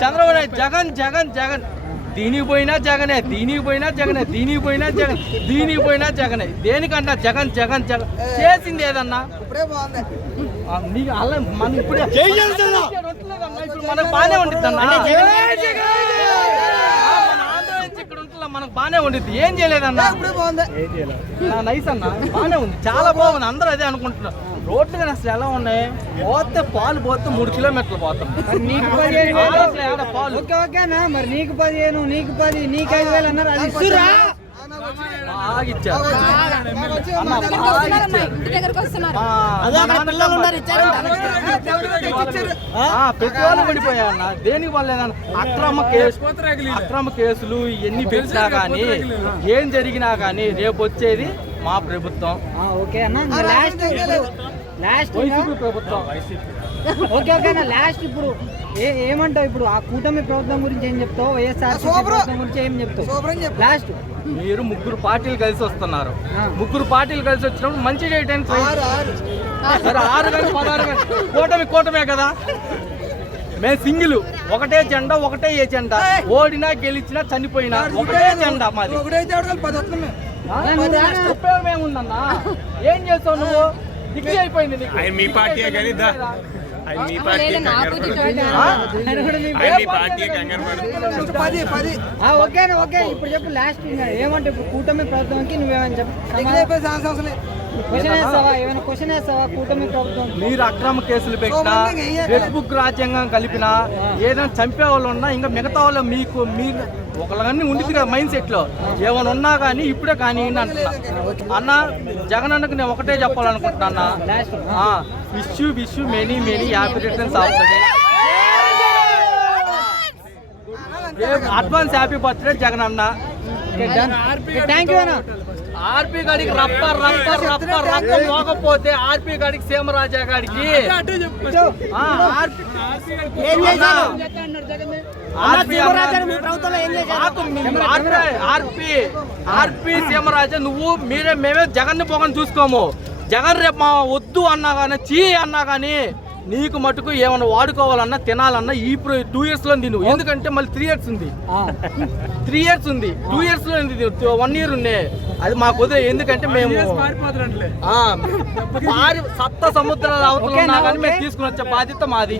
చంద్రబాబు నాయుడు జగన్ జగన్ జగన్ దీనికి పోయినా జగనే, దీనికి పోయినా జగనే, దీనికి పోయినా జగన్, దీనికి పోయినా జగనే. దేనికన్నా జగన్ జగన్ జగన్ చేసింది ఏదన్నా నీకు అలా మనం ఇప్పుడే ఇప్పుడు మనకు బాగానే ఉంటుంది అన్న. మన ఆంధ్రప్రదేశ్ ఇక్కడ ఉంటుందా మనకు బాగానే ఉండిద్ది. ఏం చేయలేదన్నా, నైస్ అన్న, బాగానే ఉంది, చాలా బాగుంది. అందరూ అదే అనుకుంటున్నారు. రోడ్లు కానీ అసలు ఎలా ఉన్నాయి, పోతే పాలు పోతే 3 కిలోమీటర్లు పోతాం. నీకు 15,000 పాలు ఓకేనా? మరి నీకు 15, నీకు 10, నీకు 5,000 అన్నారు. అది ఇస్తురా ప్రతి వాళ్ళు పడిపోయా అన్న. దేనికి పడలేదన్న, అక్రమ కేసులు ఎన్ని పెట్టినా కానీ ఏం జరిగినా కానీ రేపు వచ్చేది మా ప్రభుత్వం. ఓకే అన్న, లాస్ట్ ప్రభుత్వం. ఓకే ఓకేనా, లాస్ట్ ఇప్పుడు ఏమంటావు? ఇప్పుడు ఆ కూటమి ప్రభుత్వం గురించి ఏం చెప్తావు? వైఎస్ఆర్ ప్రభుత్వం గురించి ఏం చెప్తావు? లాస్ట్ మీరు 3 పార్టీలు కలిసి వస్తున్నారు. 3 పార్టీలు కలిసి వచ్చినప్పుడు మంచి చేయడానికి సరే 6 గంటలు 16 గంటలు కూటమే కదా. మేము సింగిల్, ఒకటే జెండా, ఒకటే ఏజెండా. ఓడినా గెలిచినా చనిపోయినా ఒకటే జెండా మాది. ఉపయోగం ఏముందన్నా? ఏం చేస్తావు నువ్వు? డిగ్రీ అయిపోయింది నీకు. మీ పార్టీ ఓకేనా? ఓకే, ఇప్పుడు చెప్పు లాస్ట్ ఏమంటే ఇప్పుడు కూటమి ప్రభుత్వంకి నువ్వేమని చెప్పు. క్వశ్చన్ వేస్తావా? కూటమి ప్రభుత్వం మీరు అక్రమ కేసులు పెట్టినా, ఫేస్బుక్ రాజ్యాంగం కలిపినా, ఏదైనా చంపే వాళ్ళు ఉన్నా, ఇంకా మిగతా వాళ్ళు మీకు మీరు ఒకళ్ళన్నీ ఉండిద్ది కదా మైండ్ సెట్ లో. ఏమైనా ఉన్నా కానీ ఇప్పుడే కానీ అంటున్నా అన్న. జగన్ అన్నకు నేను ఒకటే చెప్పాలనుకుంటున్నా అన్న, wish you many happy returns of the day. Advance happy birthday Jagan అన్న. థ్యాంక్ యూ అన్న. ఆర్పీ గాడికి రప్ప మోకపోతే ఆర్పీ గాడికి సీమరాజా గాడికి ఆర్పీ సీమరాజా నువ్వు మేమే జగన్ ని పోగని చూసుకోము. జగన్ రేపు మా వద్దు అన్నా కానీ అన్నా కానీ నీకు మటుకు ఏమన్నా వాడుకోవాలన్నా తినాలన్నా ఈ 2 years లో తిను. ఎందుకంటే మళ్ళీ 3 years ఉంది. 3 years ఉంది, 2 years లో 1 year ఉన్నాయి. అది మాకు వదిలే. ఎందుకంటే మేము సప్త సముద్రాల అవతల ఉన్నా కానీ మేము తీసుకుని వచ్చే బాధ్యత మాది.